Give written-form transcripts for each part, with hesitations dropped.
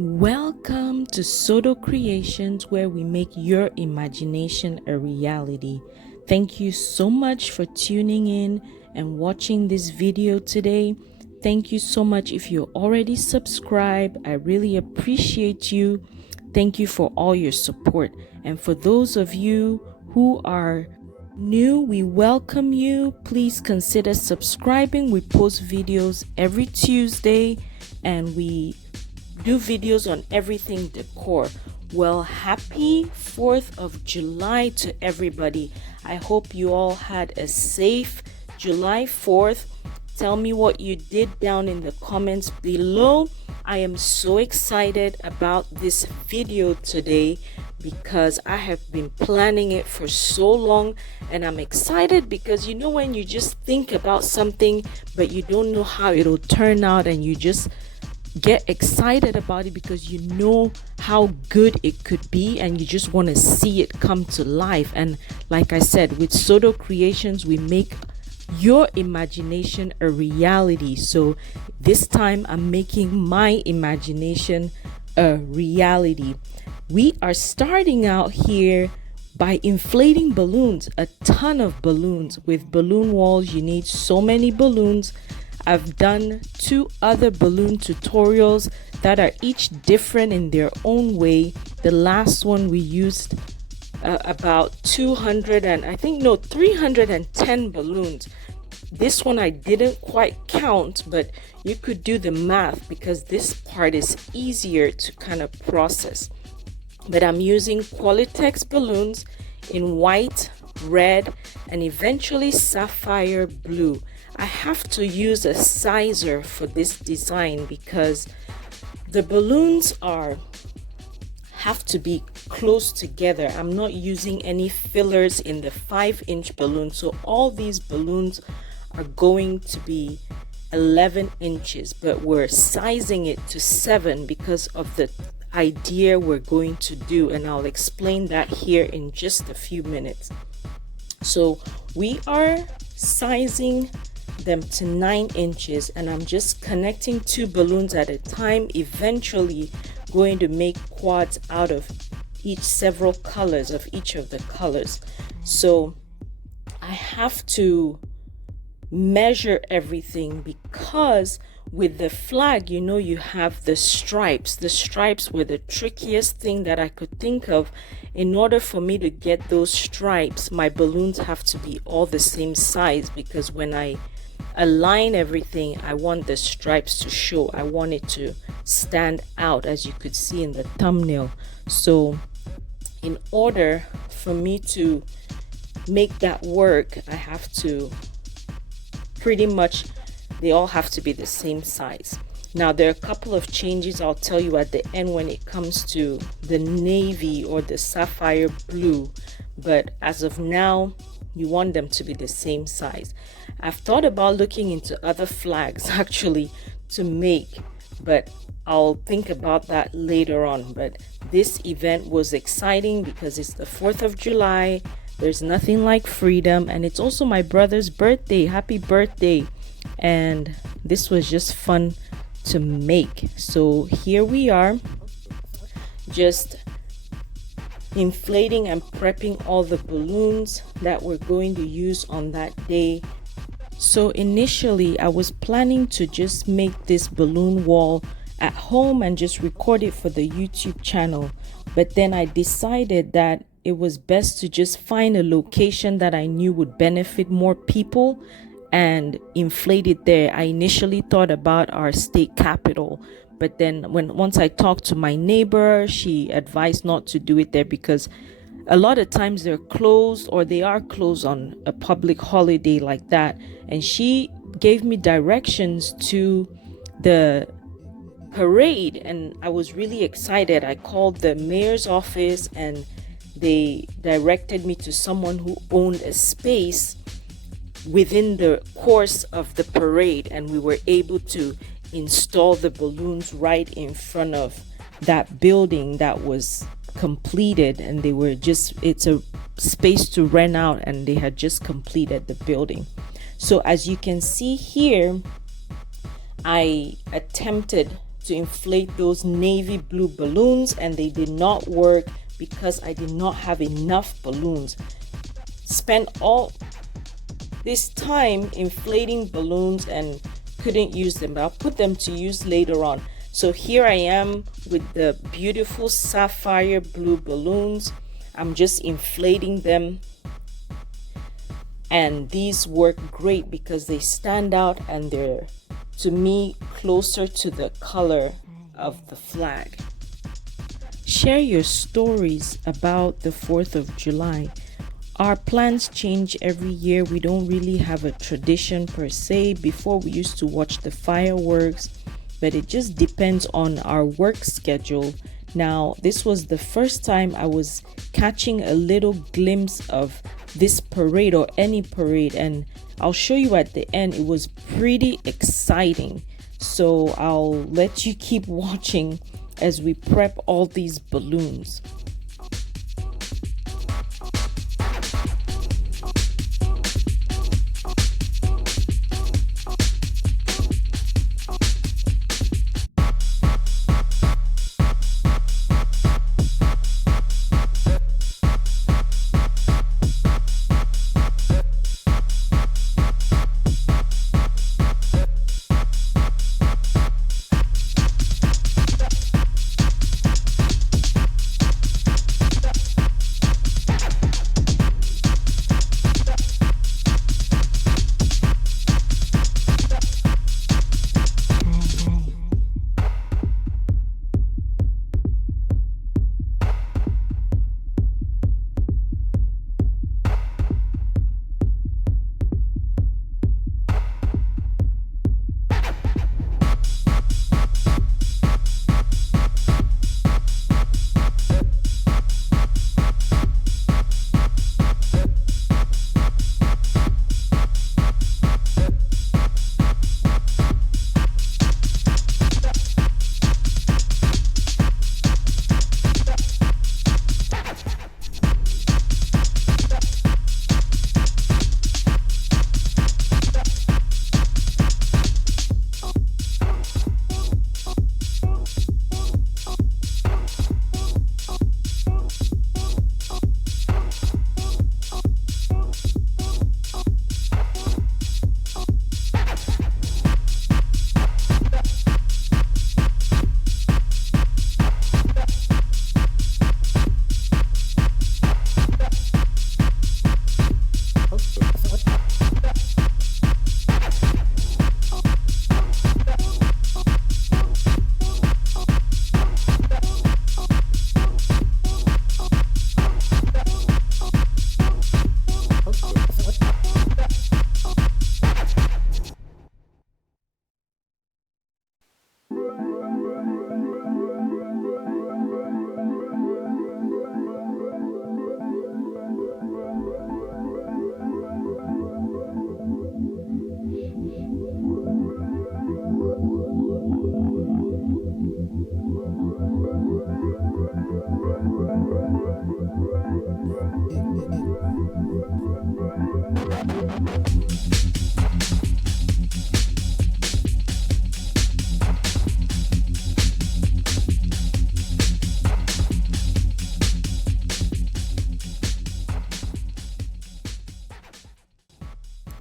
Welcome to Soto Creations, where we make your imagination a reality. Thank you so much for tuning in and watching this video today. Thank you so much if you're already subscribed. I really appreciate you. Thank you for all your support. And for those of you who are new, we welcome you. Please consider subscribing. We post videos every Tuesday and we do videos on everything decor. Well, happy 4th of July to everybody. I hope you all had a safe July 4th. Tell me what you did down in the comments below. I am so excited about this video today because I have been planning it for so long, and I'm excited because you know when you just think about something but you don't know how it'll turn out, and you just get excited about it because you know how good it could be and you just want to see it come to life. And like I said, with Soto Creations, we make your imagination a reality. So this time I'm making my imagination a reality. We are starting out here by inflating balloons, a ton of balloons. With balloon walls, you need so many balloons. I've done 2 other balloon tutorials that are each different in their own way. The last one we used about 310 balloons. This one I didn't quite count, but you could do the math because this part is easier to kind of process. But I'm using Qualitex balloons in white, red, and eventually sapphire blue. I have to use a sizer for this design because the balloons have to be close together. I'm not using any fillers in the 5-inch balloon, so all these balloons are going to be 11 inches, but we're sizing it to 7 because of the idea we're going to do, and I'll explain that here in just a few minutes. So we are sizing them to 9 inches, and I'm just connecting 2 balloons at a time, eventually going to make quads out of several colors of each of the colors. So I have to measure everything because with the flag, you know, you have the stripes. The stripes were the trickiest thing that I could think of. In order for me to get those stripes, my balloons have to be all the same size because when I align everything, I want the stripes to show. I want it to stand out, as you could see in the thumbnail. So in order for me to make that work, I have to pretty much, they all have to be the same size. Now there are a couple of changes I'll tell you at the end when it comes to the navy or the sapphire blue, but as of now you want them to be the same size. I've thought about looking into other flags actually to make, but I'll think about that later on. But this event was exciting because it's the 4th of July. There's nothing like freedom, and it's also my brother's birthday. Happy birthday. And this was just fun to make. So here we are, just inflating and prepping all the balloons that we're going to use on that day. So initially I was planning to just make this balloon wall at home and just record it for the YouTube channel, but then I decided that it was best to just find a location that I knew would benefit more people and inflate it there. I initially thought about our state capitol, but then once I talked to my neighbor, she advised not to do it there because a lot of times they're closed, or they are closed on a public holiday like that. And she gave me directions to the parade, and I was really excited. I called the mayor's office and they directed me to someone who owned a space within the course of the parade, and we were able to install the balloons right in front of that building that was completed, and it's a space to rent out, and they had just completed the building. So as you can see here, I attempted to inflate those navy blue balloons, and they did not work because I did not have enough balloons. Spent all this time inflating balloons and couldn't use them, but I'll put them to use later on. So here I am with the beautiful sapphire blue balloons. I'm just inflating them, and these work great because they stand out and they're, to me, closer to the color of the flag. Share your stories about the 4th of July. Our plans change every year. We don't really have a tradition per se. Before, we used to watch the fireworks, but it just depends on our work schedule. Now, this was the first time I was catching a little glimpse of this parade or any parade, and I'll show you at the end. It was pretty exciting. So I'll let you keep watching as we prep all these balloons.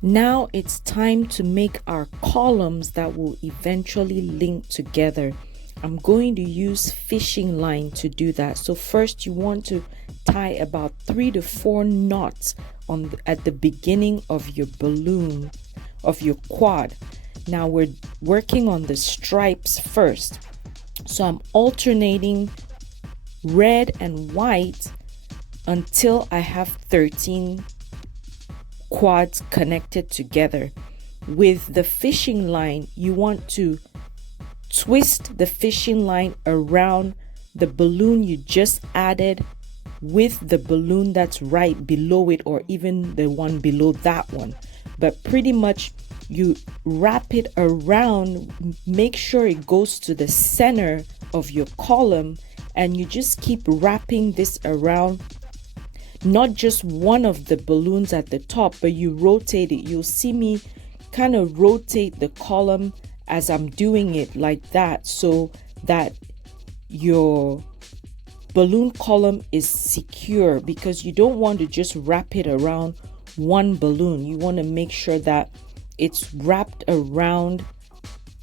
Now it's time to make our columns that will eventually link together. I'm going to use fishing line to do that. So first you want to tie about 3 to 4 knots at the beginning of your balloon, of your quad. Now we're working on the stripes first. So I'm alternating red and white until I have 13 quads connected together. With the fishing line, you want to twist the fishing line around the balloon you just added with the balloon that's right below it, or even the one below that one. But pretty much you wrap it around, make sure it goes to the center of your column, and you just keep wrapping this around not just one of the balloons at the top, but you rotate it. You'll see me kind of rotate the column as I'm doing it like that, so that your balloon column is secure, because you don't want to just wrap it around one balloon. You want to make sure that it's wrapped around,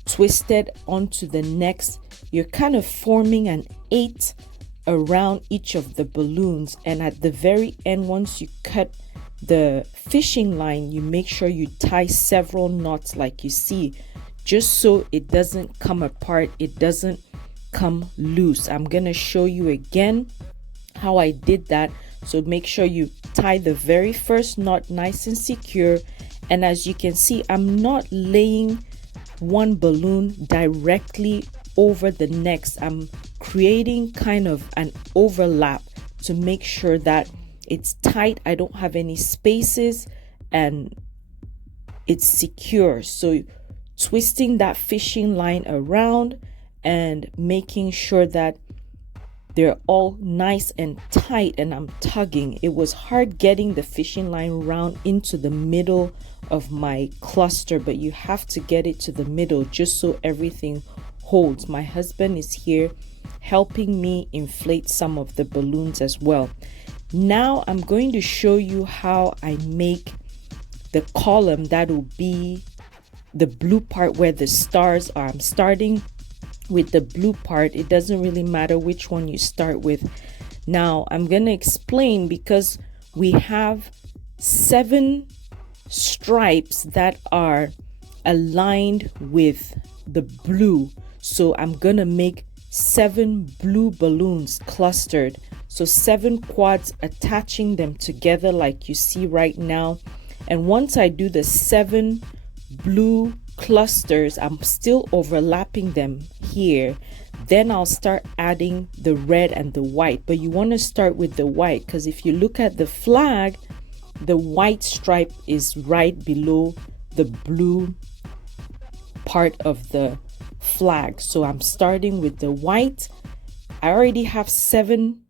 twisted onto the next. You're kind of forming an 8 around each of the balloons, and at the very end, once you cut the fishing line, you make sure you tie several knots like you see, just so it doesn't come apart, it doesn't come loose. I'm gonna show you again how I did that. So make sure you tie the very first knot nice and secure. And as you can see, I'm not laying one balloon directly over the next. I'm creating kind of an overlap to make sure that it's tight, I don't have any spaces, and it's secure. So twisting that fishing line around and making sure that they're all nice and tight, and I'm tugging. It was hard getting the fishing line round into the middle of my cluster, but you have to get it to the middle just so everything holds. My husband is here helping me inflate some of the balloons as well. Now I'm going to show you how I make the column that will be the blue part where the stars are. I'm starting with the blue part. It doesn't really matter which one you start with. Now I'm going to explain, because we have 7 stripes that are aligned with the blue. So I'm going to make 7 blue balloons clustered. So 7 quads, attaching them together like you see right now. And once I do the 7 blue clusters, I'm still overlapping them here. Then I'll start adding the red and the white. But you want to start with the white, because if you look at the flag, the white stripe is right below the blue part of the flag. So I'm starting with the white. I already have 7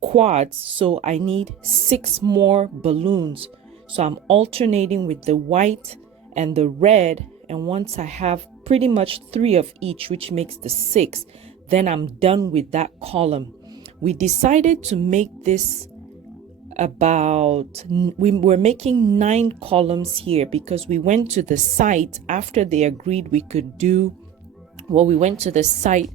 quads, so I need 6 more balloons. So I'm alternating with the white and the red, and once I have pretty much 3 of each, which makes the 6, then I'm done with that column. We decided to make this we were making 9 columns here, because we went to the site after they agreed we could do, we went to the site,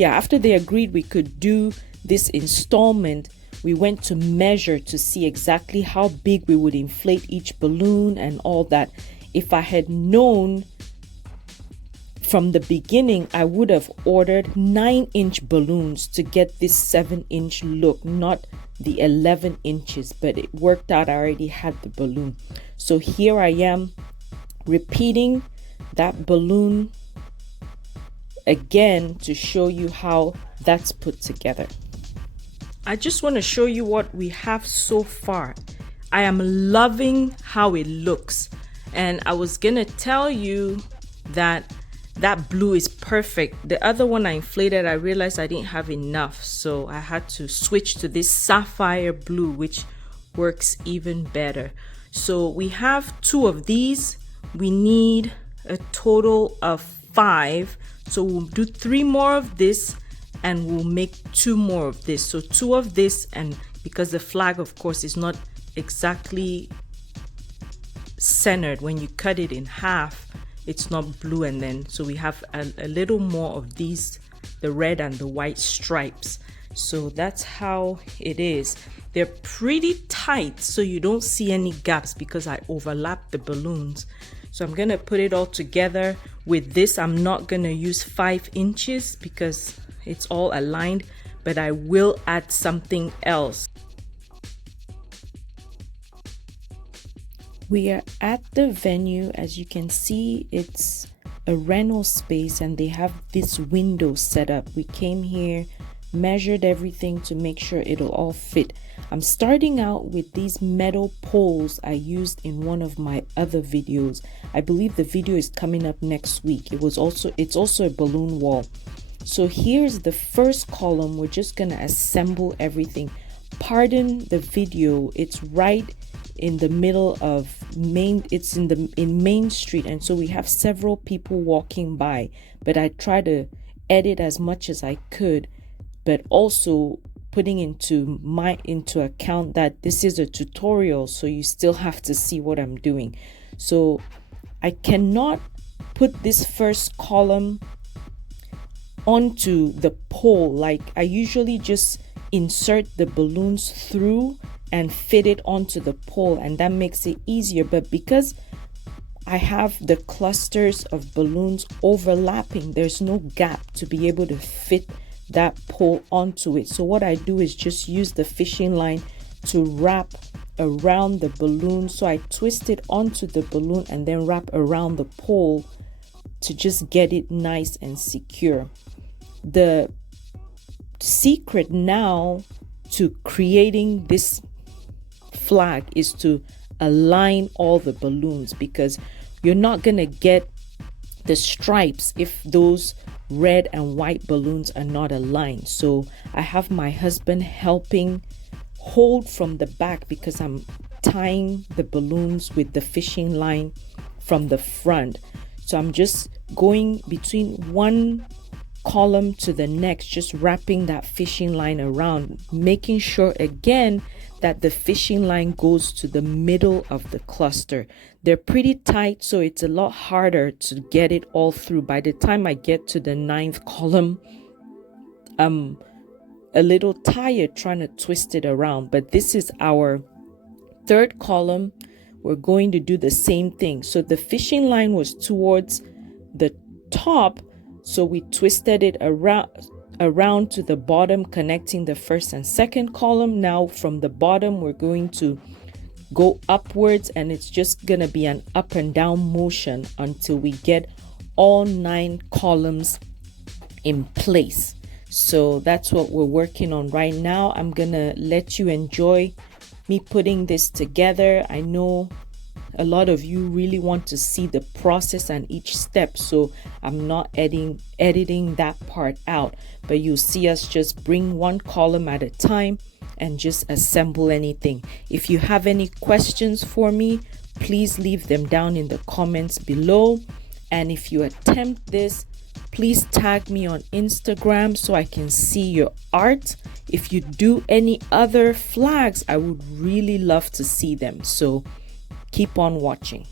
after they agreed we could do this installment. We went to measure to see exactly how big we would inflate each balloon and all that. If I had known from the beginning, I would have ordered 9-inch balloons to get this 7-inch look, not the 11 inches, but it worked out. I already had the balloon. So here I am repeating that balloon again to show you how that's put together. I just want to show you what we have so far. I am loving how it looks. And I was going to tell you that blue is perfect. The other one I inflated, I realized I didn't have enough. So I had to switch to this sapphire blue, which works even better. So we have 2 of these. We need a total of 5. So we'll do 3 more of this, and we'll make 2 more of this. So 2 of this, and because the flag, of course, is not exactly centered, when you cut it in half, it's not blue. And then so we have a little more of these, the red and the white stripes. So that's how it is. They're pretty tight, so you don't see any gaps because I overlapped the balloons. So I'm gonna put it all together. With this, I'm not gonna use 5 inches because it's all aligned, but I will add something else. We are at the venue. As you can see, it's a rental space and they have this window set up. We came here, measured everything to make sure it'll all fit. I'm starting out with these metal poles I used in one of my other videos. I believe the video is coming up next week. It's also a balloon wall. So here's the first column. We're just gonna assemble everything. Pardon the video, it's right in the middle of Main Street, and so we have several people walking by, but I try to edit as much as I could, but also putting into account that this is a tutorial, so you still have to see what I'm doing. So I cannot put this first column onto the pole. Like, I usually just insert the balloons through and fit it onto the pole, and that makes it easier. But because I have the clusters of balloons overlapping, there's no gap to be able to fit that pole onto it. So what I do is just use the fishing line to wrap around the balloon. So I twist it onto the balloon and then wrap around the pole to just get it nice and secure. The secret now to creating this flag is to align all the balloons, because you're not going to get the stripes if those red and white balloons are not aligned. So I have my husband helping hold from the back, because I'm tying the balloons with the fishing line from the front. So I'm just going between one column to the next, just wrapping that fishing line around, making sure again that the fishing line goes to the middle of the cluster. They're pretty tight, so it's a lot harder to get it all through. By the time I get to the 9th column, I'm a little tired trying to twist it around. But this is our 3rd column. We're going to do the same thing. So the fishing line was towards the top, so we twisted it around to the bottom, connecting the 1st and 2nd column. Now from the bottom, we're going to go upwards, and it's just going to be an up and down motion until we get all 9 columns in place. So that's what we're working on right now. I'm going to let you enjoy me putting this together. I know a lot of you really want to see the process and each step, so I'm not editing that part out, but you'll see us just bring one column at a time and just assemble anything. If you have any questions for me, please leave them down in the comments below. And if you attempt this, please tag me on Instagram so I can see your art. If you do any other flags, I would really love to see them. So keep on watching.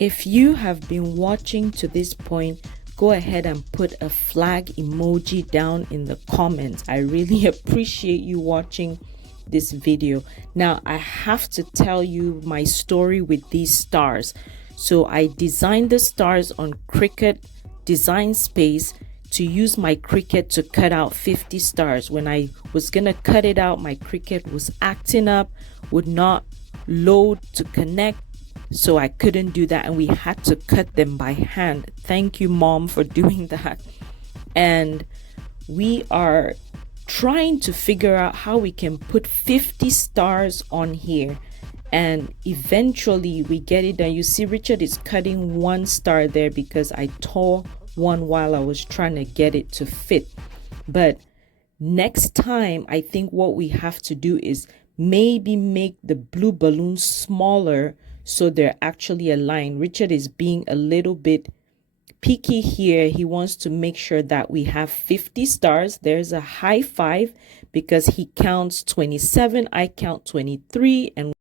If you have been watching to this point, go ahead and put a flag emoji down in the comments. I really appreciate you watching this video. Now, I have to tell you my story with these stars. So I designed the stars on Cricut Design Space to use my Cricut to cut out 50 stars. When I was gonna cut it out, my Cricut was acting up, would not load to connect, so I couldn't do that, and we had to cut them by hand. Thank you, Mom, for doing that. And we are trying to figure out how we can put 50 stars on here, and eventually we get it done. You see Richard is cutting one star there because I tore one while I was trying to get it to fit. But next time, I think what we have to do is maybe make the blue balloons smaller so they're actually aligned. Richard is being a little bit picky here. He wants to make sure that we have 50 stars. There's a high five because he counts 27, I count 23, and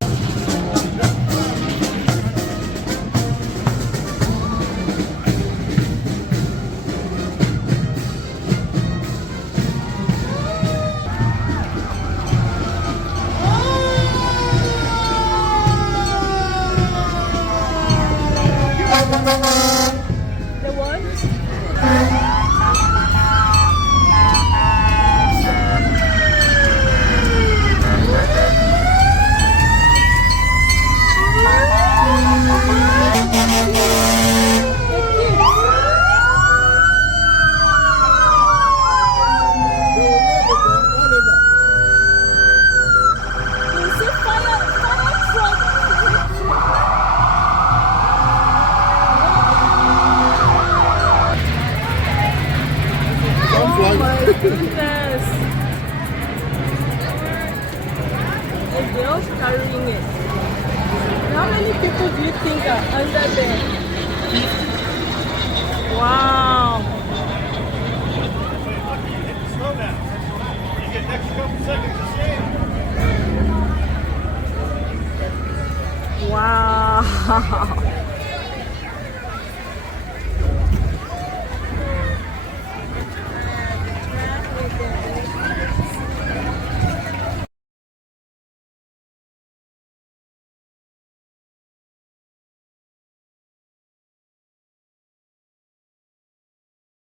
goodness. A girl's carrying it. How many people do you think are under there? Wow. Slow down. You get next couple seconds to stand. Wow.